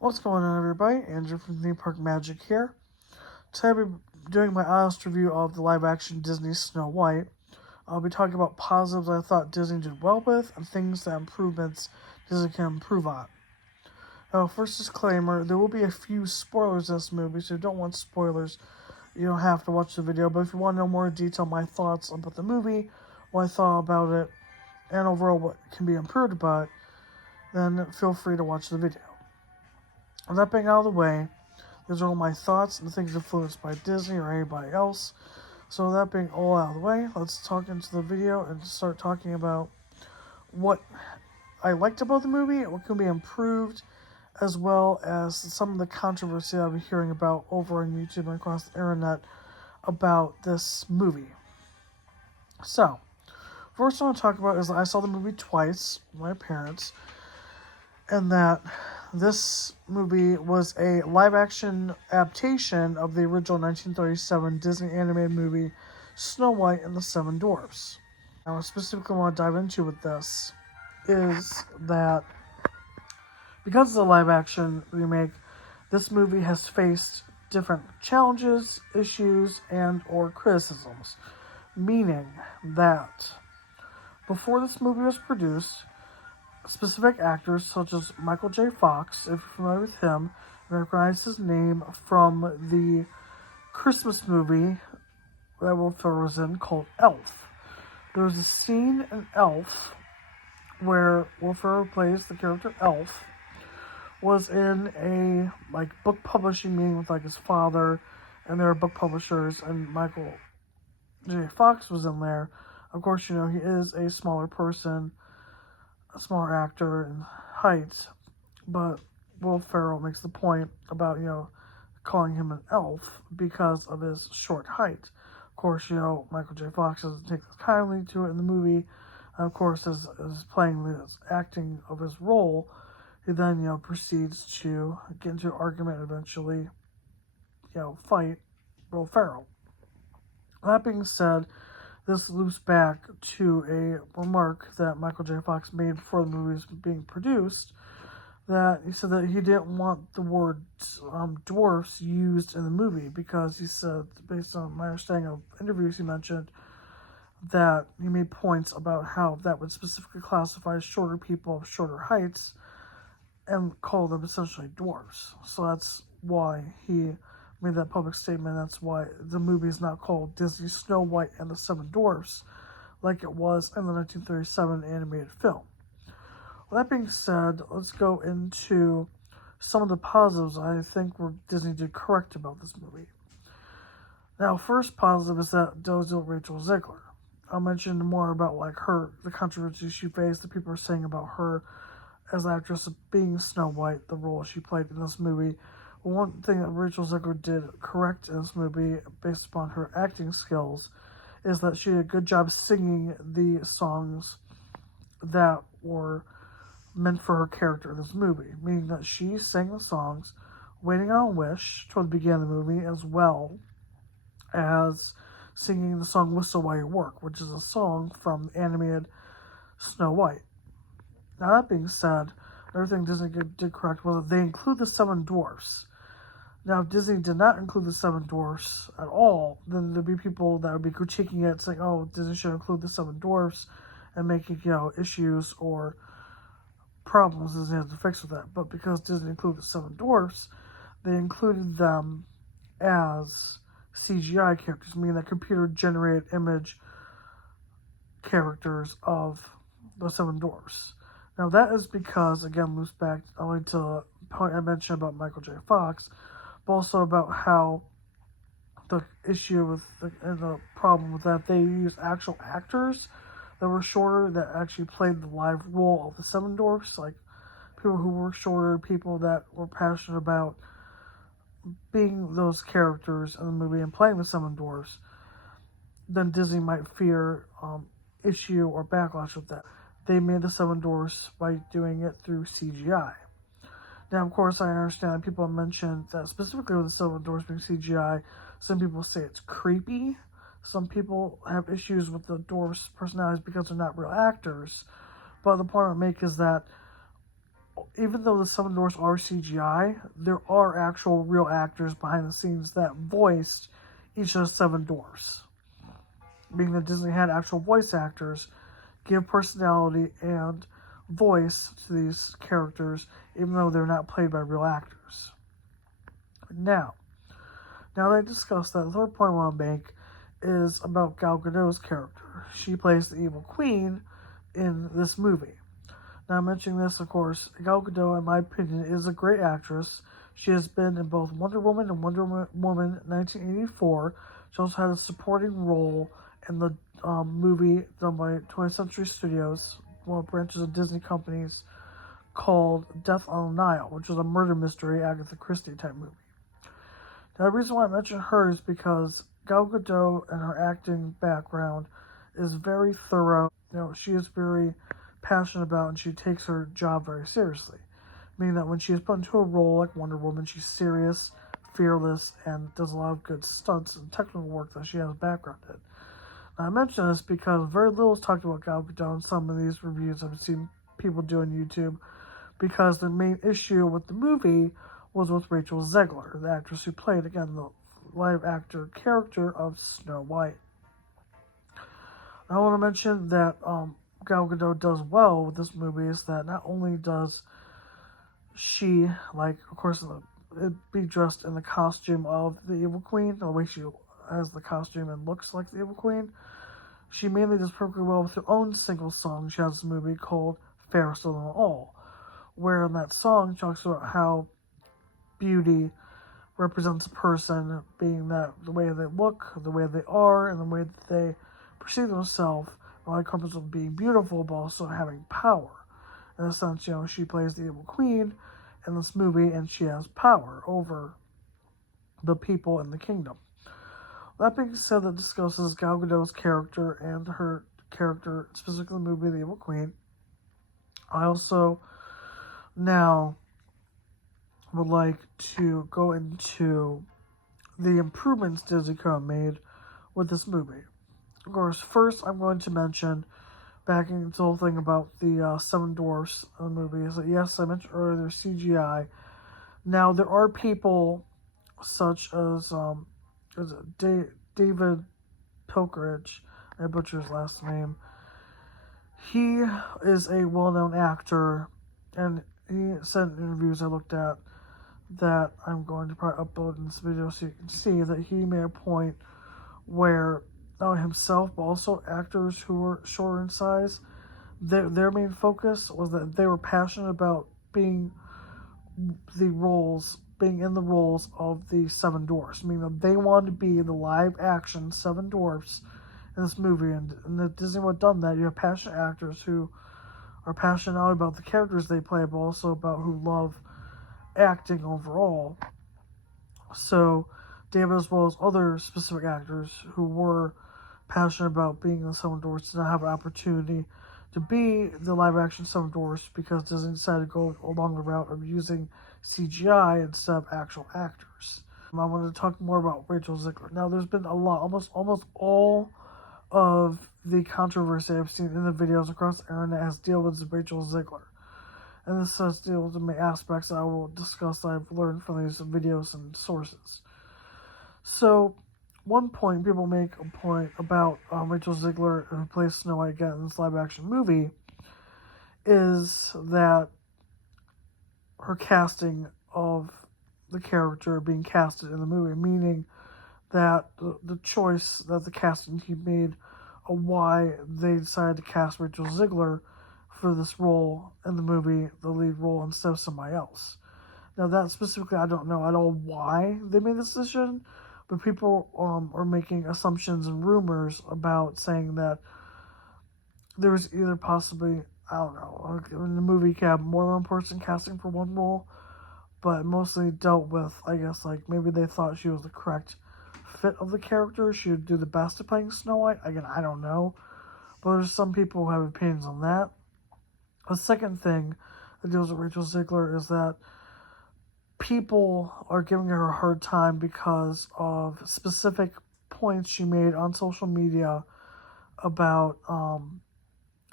What's going on, everybody? Andrew from Theme Park Magic here. Today I'll be doing my honest review of the live-action Disney Snow White. I'll be talking about positives I thought Disney did well with and things that improvements Disney can improve on. Now, first disclaimer, there will be a few spoilers in this movie, so if you don't want spoilers, you don't have to watch the video. But if you want to know more detail, my thoughts about the movie, what I thought about it, and overall what can be improved about it, then feel free to watch the video. With that being out of the way, these are all my thoughts and things influenced by Disney or anybody else. So that being all out of the way, let's talk into the video and start talking about what I liked about the movie, what can be improved, as well as some of the controversy I'll be hearing about over on YouTube and across the internet about this movie. So, first I want to talk about is that I saw the movie twice with my parents, and that this movie was a live-action adaptation of the original 1937 Disney animated movie Snow White and the Seven Dwarfs. Now, I specifically want to dive into with this is that because it's a live-action remake, this movie has faced different challenges, issues, and or criticisms, meaning that before this movie was produced, specific actors such as Michael J. Fox, if you're familiar with him, recognize his name from the Christmas movie that Will Ferrell was in called Elf. There was a scene in Elf where Will Ferrell plays the character Elf, was in a book publishing meeting with his father, and there are book publishers, and Michael J. Fox was in there. Of course, he is a smaller person, a smaller actor in height, but Will Ferrell makes the point about, calling him an elf because of his short height. Of course, Michael J. Fox doesn't take kindly to it in the movie. And of course, as playing this acting of his role, he then, proceeds to get into an argument and eventually, fight Will Ferrell. That being said, this loops back to a remark that Michael J. Fox made before the movie was being produced, that he said that he didn't want the word dwarfs used in the movie because he said, based on my understanding of interviews he mentioned, that he made points about how that would specifically classify shorter people of shorter heights and call them essentially dwarfs. So that's why he made that public statement. That's why the movie is not called Disney Snow White and the Seven Dwarfs like it was in the 1937 animated film. With that being said, let's go into some of the positives I think Disney did correct about this movie. Now, first positive is that deals with Rachel Zegler. I'll mention more about the controversy she faced, the people are saying about her as an actress being Snow White, the role she played in this movie. One thing that Rachel Zegler did correct in this movie, based upon her acting skills, is that she did a good job singing the songs that were meant for her character in this movie, meaning that she sang the songs Waiting on a Wish toward the beginning of the movie, as well as singing the song Whistle While You Work, which is a song from the animated Snow White. Now, that being said, another thing Disney did correct was that they include the Seven Dwarfs. Now, if Disney did not include the Seven Dwarfs at all, then there'd be people that would be critiquing it, saying, oh, Disney should include the Seven Dwarfs, and making, issues or problems Disney has to fix with that. But because Disney included the Seven Dwarfs, they included them as CGI characters, meaning that computer-generated image characters of the Seven Dwarfs. Now, that is because, again, loops back only to the point I mentioned about Michael J. Fox, but also about how the issue with the problem with that they used actual actors that were shorter that actually played the live role of the Seven Dwarfs, like people who were shorter, people that were passionate about being those characters in the movie and playing the Seven Dwarfs. Then Disney might fear issue or backlash with that. They made the Seven Dwarfs by doing it through CGI. Now, of course, I understand that people have mentioned that specifically with the Seven Dwarfs being CGI, some people say it's creepy. Some people have issues with the dwarfs' personalities because they're not real actors. But the point I make is that even though the Seven Dwarfs are CGI, there are actual real actors behind the scenes that voiced each of the Seven Dwarfs. Being that Disney had actual voice actors give personality and voice to these characters, even though they're not played by real actors. Now that I discussed that, the third point I want to make is about Gal Gadot's character. She plays the evil queen in this movie. Now, mentioning this, of course, Gal Gadot, in my opinion, is a great actress. She has been in both Wonder Woman and Wonder Woman 1984. She also had a supporting role in the movie done by 20th Century Studios, one of the branches of Disney companies, called Death on the Nile, which was a murder mystery, Agatha Christie type movie. Now, the reason why I mention her is because Gal Gadot and her acting background is very thorough. She is very passionate about, and she takes her job very seriously. Meaning that when she is put into a role like Wonder Woman, she's serious, fearless, and does a lot of good stunts and technical work that she has a background in. Now, I mention this because very little is talked about Gal Gadot in some of these reviews I've seen people do on YouTube, because the main issue with the movie was with Rachel Zegler, the actress who played, again, the live actor character of Snow White. I want to mention that Gal Gadot does well with this movie is that not only does she, like, of course, be dressed in the costume of the Evil Queen, the way she has the costume and looks like the Evil Queen, she mainly does perfectly well with her own single song. She has this movie called Fairest of Them All, where in that song she talks about how beauty represents a person, being that the way they look, the way they are, and the way that they perceive themselves, not only comes with being beautiful, but also having power. In a sense, she plays the Evil Queen in this movie, and she has power over the people in the kingdom. That being said, that discusses Gal Gadot's character and her character, specifically the movie The Evil Queen. I also now would like to go into the improvements Disney could have made with this movie. Of course, first I'm going to mention, backing into the whole thing about the Seven Dwarfs in the movie, is that yes, I mentioned earlier they're CGI. Now, there are people such as David Pilkridge, I butcher his last name. He is a well-known actor, and he said in interviews I looked at that I'm going to probably upload in this video so you can see that he made a point where not only himself but also actors who were shorter in size, their main focus was that they were passionate about being in the roles of the Seven Dwarfs, meaning that they wanted to be the live action Seven Dwarfs in this movie. And if Disney would have done that, you have passionate actors who are passionate not only about the characters they play, but also about who love acting overall. So David, as well as other specific actors who were passionate about being the Seven Dwarfs, did not have an opportunity to be the live action Seven Dwarfs because Disney decided to go along the route of using CGI instead of actual actors. I wanted to talk more about Rachel Zegler. Now, there's been a lot, almost all of the controversy I've seen in the videos across the internet has dealt with Rachel Zegler. And this has to deal with the main aspects I will discuss that I've learned from these videos and sources. So, one point, people make a point about Rachel Zegler, who plays Snow White again in this live-action movie, is that her casting of the character being casted in the movie, meaning that the choice that the casting team made of why they decided to cast Rachel Zegler for this role in the movie, the lead role, instead of somebody else. Now, that specifically, I don't know at all why they made this decision, but people are making assumptions and rumors about saying that there was either possibly, I don't know, in the movie you could have more than one person casting for one role, but mostly dealt with, I guess, like maybe they thought she was the correct fit of the character. She would do the best at playing Snow White. Again, I don't know, but there's some people who have opinions on that. The second thing that deals with Rachel Zegler is that people are giving her a hard time because of specific points she made on social media about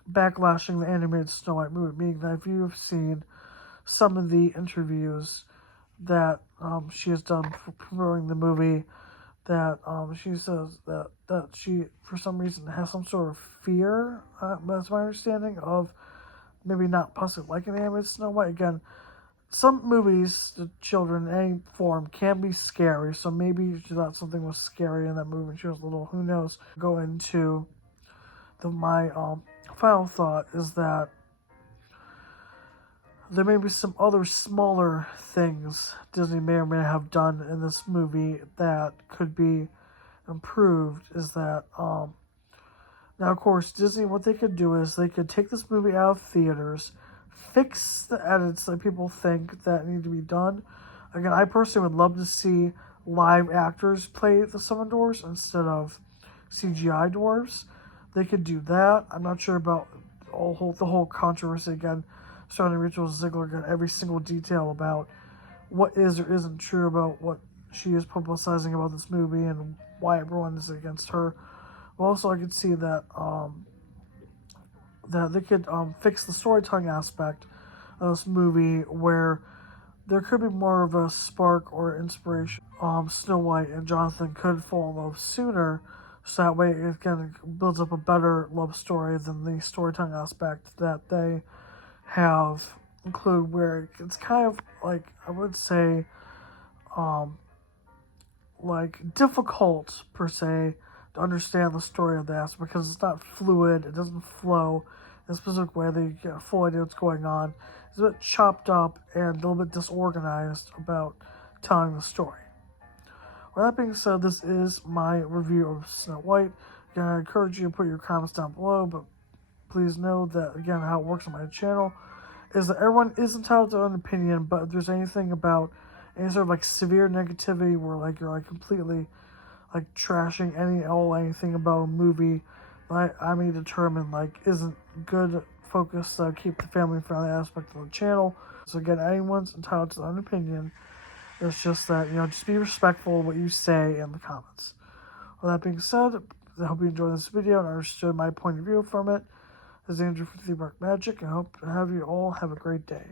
backlashing the animated Snow White movie. Meaning that if you have seen some of the interviews that she has done for promoting the movie, that she says that she, for some reason, has some sort of fear, that's my understanding, of maybe not possibly liking the animated Snow White. Again, some movies to children in any form can be scary, so maybe she thought something was scary in that movie when she was little. Who knows? Go into my final thought is that there may be some other smaller things Disney may or may not have done in this movie that could be improved. Is that now, of course, Disney, what they could do is they could take this movie out of theaters, fix the edits that people think that need to be done. Again, I personally would love to see live actors play the Seven Dwarfs instead of CGI dwarves. They could do that. I'm not sure about the whole controversy again surrounding Rachel Zegler. Again, every single detail about what is or isn't true about what she is publicizing about this movie and why everyone is against her. Also, I could see that that they could fix the storytelling aspect of this movie, where there could be more of a spark or inspiration. Snow White and Jonathan could fall in love sooner, so that way it kind of builds up a better love story than the storytelling aspect that they have included, where it's kind of like, I would say, like difficult per se to understand the story of this, because it's not fluid, it doesn't flow in a specific way that you get a full idea what's going on. It's a bit chopped up and a little bit disorganized about telling the story. With that being said, this is my review of Snow White. Again, I encourage you to put your comments down below, but please know that, again, how it works on my channel is that everyone is entitled to their own opinion, but if there's anything about any sort of like severe negativity where like you're like completely like trashing anything about a movie that I may determine like isn't good focus to keep the family friendly aspect of the channel. So again, anyone's entitled to their own opinion. It's just that, just be respectful of what you say in the comments. With that being said, I hope you enjoyed this video and understood my point of view from it. This is Andrew from Theme Park Magic. I hope to have you all have a great day.